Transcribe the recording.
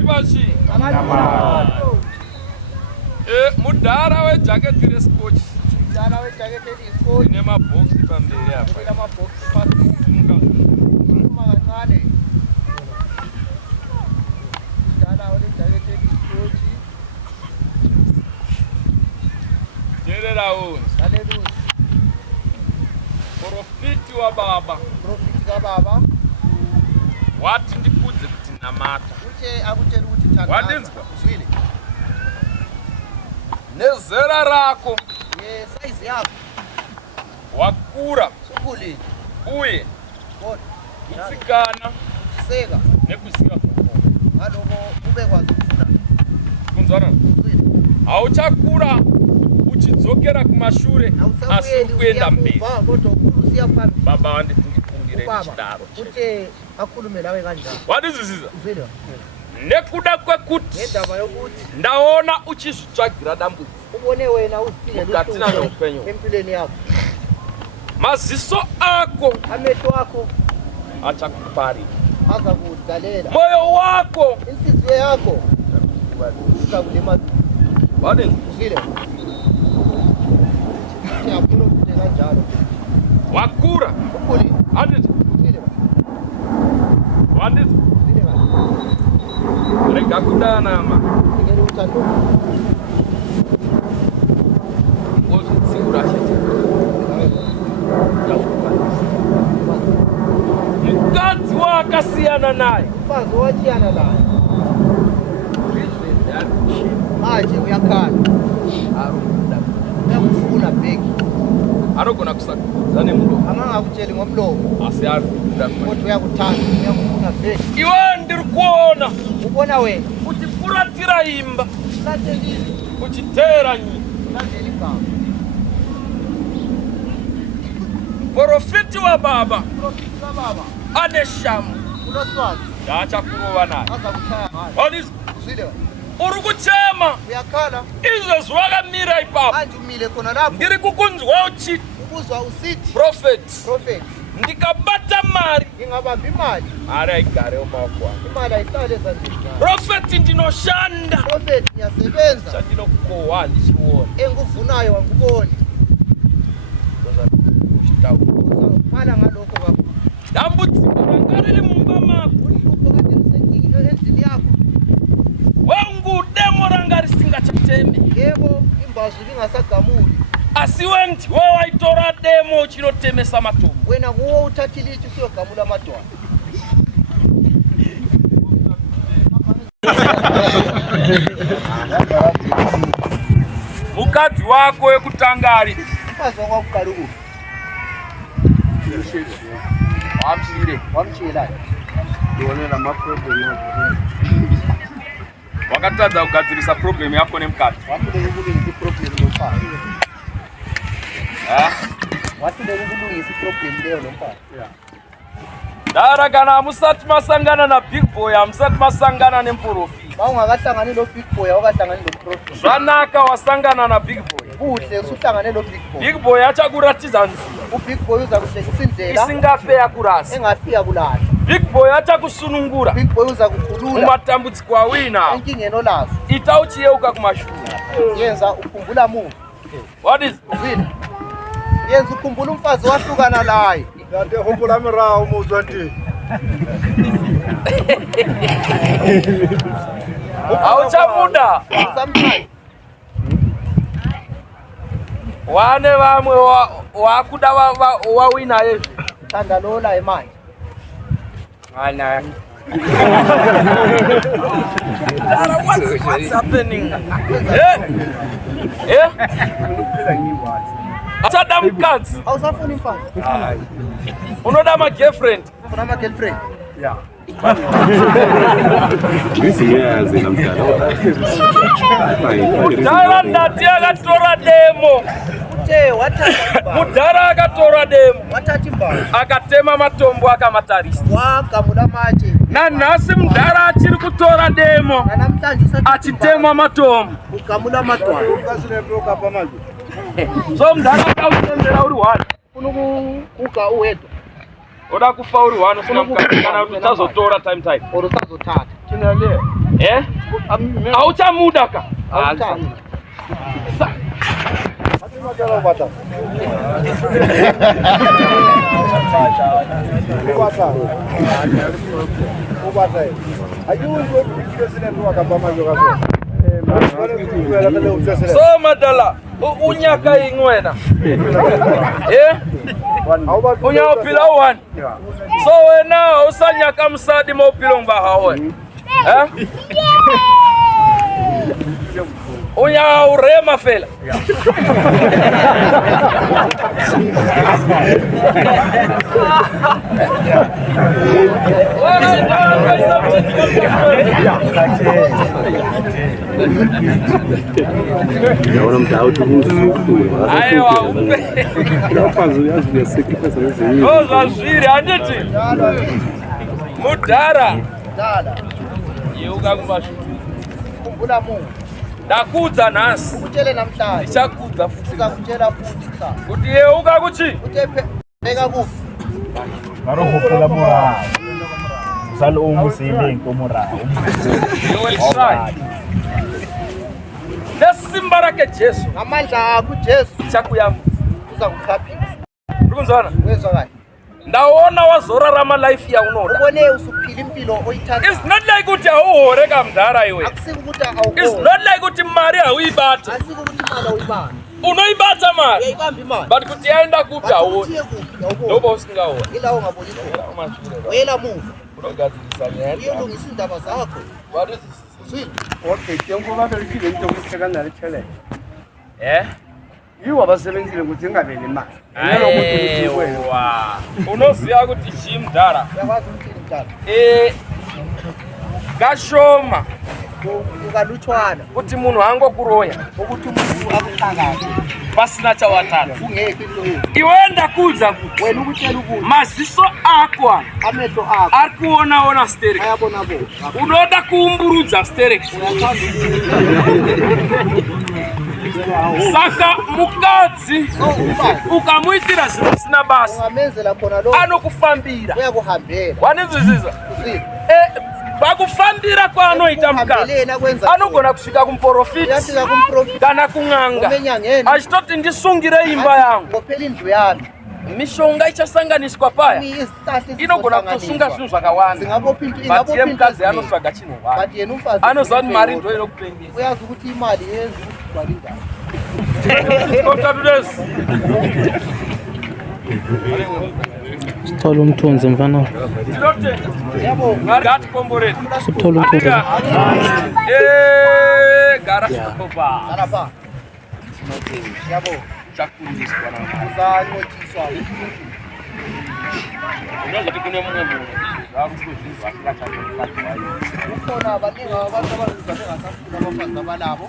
pashi. Mudhara wejaketi reskochi. Mudhara wejaketi reskochi. Ine mabhoksi pamberi apa. Ine mabhoksi pamberi. Makancane. Mudhara wejaketi reskochi. Jererawo. Haleluya. Profiti wa baba. Profiti wa baba. Wati ndikudze kuti namata. Uche akuteri kuti tanda. Wadinzwa? Zwile. Nezera rako. Size yako. Wakura. Sukuli. Uye. God. Utsikana. Seka. Nekuziva kwako. Ngaloko ube kwazi kufuna. Kunzwana? Zwile. Auchakura uchidzokera kumashure asi kuenda mberi. Baba wanditi ndikungire chidaro. Kuti akhulume nawe kanjani? Wadizisiza? Zwile. Nekuda kwekuti ngendaba yokuthi ndaona uchizvitsvagira dambudziko. Ubone wena usipile ukatina noupenyu empilweni yakho. Maziso ako amehlo akho achakupari. Azakudalela. Moyo wako inhliziyo yakho uzakulimaza. Wade Zwile. Siyakhuluma ukuthi kanjalo. Wakura. Ukhulile. Andit. Zwile. Wandit. Zwile kanjalo. Rega kudana ma. Ngeke uthando. Ozitsingura shete. Mukadzi wakasiyana naye. Mfazi wachiyana naye. Manje uyakhala. Uyakufuna bheki. Arogona kusakudza nemulomo. Angangakutsheli ngomlomo. Asi arikuda kodwa uyakuthanda, uyakufuna bheki. Iwe ndiri kuona. Ubona wena. Uchifuratira imba. Lathelile. Uchitera nyika. Lathela igama. Profiti wa baba. Profiti wa baba. Ane shamu. Unoswazi. Ndachakurova naye. Azakuchaya ngayo. Wandizwa? Zwile. Uri kuchema. Uyakhala. Izvo wakamira ipapo. Manje umile khona lapho. Ndiri kukunzwa uchiti. Ubuzwa usithi. Prophet. Prophet. Ndikabata mari. Ngingabamba imali. Ari ayigare mumaoko ako. Imali ayihlale ezandleni zakho. Prophet ndinoshanda. Prophet ngiyasebenza. Chandinokukohwa ndichiona. Enguvunayo wanguboni. Uzawukhala ngalokho kakhulu. Dambudziko ranga riri mumba mako. Uhlupho kade endlini yakho. Wangudemo ranga risingachateme. Yebo imbazo lingasagamuli. Asi wendi wewe waitora demo chinotemesa matombo. Wena nguwo uthathile ithi usiyogamula amadwala. Mukadzi wako wekutangari. Mfazi wakwakuqala ukuphi? Wamshiyela. Ndionera maproblem akho. Wakatadza kugadzirisa problem yako nemukadzi. Wakude kulungisa problem nomfazi. Wakude kulungisa problem leyo nomfazi. Dara kana musati masangana na big boy, musati masangana nemprofiti. Ungakahlangani lo big boy, awukahlangani lo profit. Zvanaka wasangana na big boy. Kuhle usuhlangane lo big boy. Big boy achakuratidza nzira. Big boy uzakuhlekisa indlela isingafe yakurasa. Engafika kulala. Big boy achakusunungura. Big boy uzakukhulula. Umatambudziko awina. Inkingeni olazo. Ita uchiyeuka kumashure. Yenza ukhumbula muntu. What is? Zwile. Yenza ukhumbula umfazi wahlukana laye. Ngade hopola mirawo muzwa nti. Auchamuda. Sometimes. Wane vamwe wakuda wawina yezvi. Thanda lola imali. Ana. What's happening? Achada mukadzi. Awusafuni mfazi. Unoda ma girlfriend. Ufuna ma girlfriend? Yeah. Ngisiyazi namhlanje. Mudhara ndati akatora demo. Mudhara akatora demo. Watati mbao. Akatema matombo akamatarisa. Wagamula maje. Nanhasi mudhara achiri kutora demo. Achitema matombo. Ugamula matwala. Ukasire bloka pamaje. So mudhara akautendera uri wani. Kuka uwedwa. Oda kufa uri wani kana utazotora time. Orutazothatha. Chinale. Auchamuda ka. So madala unyaka ingwena unya upila one so wena usanyaka msadi mo upilo mbaha we unya urema fela Naona mtao tu msuku. Aiwa. Nafanzo yazi ya sekita sana zenyewe. Oza zviri anditi. Mudhara. Dada. Yeuka kumashu. Kumbula Mungu. Ndakudza nhasi. Ukutshele namhlanje. Ndichakudza futhi. Uzakutshela futhi cha. Kuti yeuka kuchi? Uthi pheka kufi. Marohopola morao. Salo umusileng ko morao. You will try. Nesimba rake Jesu. Ngamandla akho uJesu Chakuyam. uzakuhlaphisa. Ukunzwana? Wezwa kahle. Ndaona wazorarama life ya unoda. Ubone usuphila impilo oyithatha. It's not like ukuthi awuhore kamdala iwe. Akusiko ukuthi awukho. It's not like ukuthi mari awuyibata. Asiko ukuthi imali awuyibani. Unoyibata mari. Uyayibamba imali. But kuti yaenda kuphi awuhore. Uthiye kuphi awukho. Lobo usingawona. Ila ungaboni khona. Uyela muva. Unogadzirisa nyaya. Uyolungisa indaba zakho. What is this? Uzwile? Okay, tempo babelikile into ukutheka nalithele. Yiwa basebenzile ukuthi ingabeni imali. Aiwa. Unoziya ukuthi chimdara. Uyakwazi ukuthi indaba. Kashoma Ukalutshwana kuti munhu angokuroya ukuthi umuntu akuhlakaze. pasina chawatatu. Ungeke into hiyo. Iwe ndakudza kuti Wena ukutshela ukuthi maziso akho amehlo akho ari kuona stereki. ayabona bo. Unoda kuumburudza stereki. Saka mukadzi ukamuitira zvinhu zvisina basa Ungamenzela khona lo anokufambira. uyakuhambela. Wanizwisisa? Uzwile? Pakufambira kwaanoita mukadzi anogona kusvika kumuprofiti Uyafika kumprofiti kana kun'anga omenyangeni achitoti ndisungire imba yangu. ngophela indlu yami. Mishonga ichasanganiswa paya Izihlahla inogona kutosunga zvinhu zvakawanda. Singabopha into But ye mukadzi ezinye. anotsvaga chinhu But yena umfazi anoziva kuti mari ndo inokupengesa. uyazi ukuthi imali yenza ukuthi balingane. Sithola umthunzi mfana. Yabo Ngatikomboreti. Sithola umthunzi. Gara soba. alapha. Yabo Chakuriswa na. uzanqotshiswa. Unoza kuti kune mumwe munhu zvakuchizvinhu asingachatsvaga. Ukhona abaningi abantu abazizwa bengasafuna abafazi abalabo.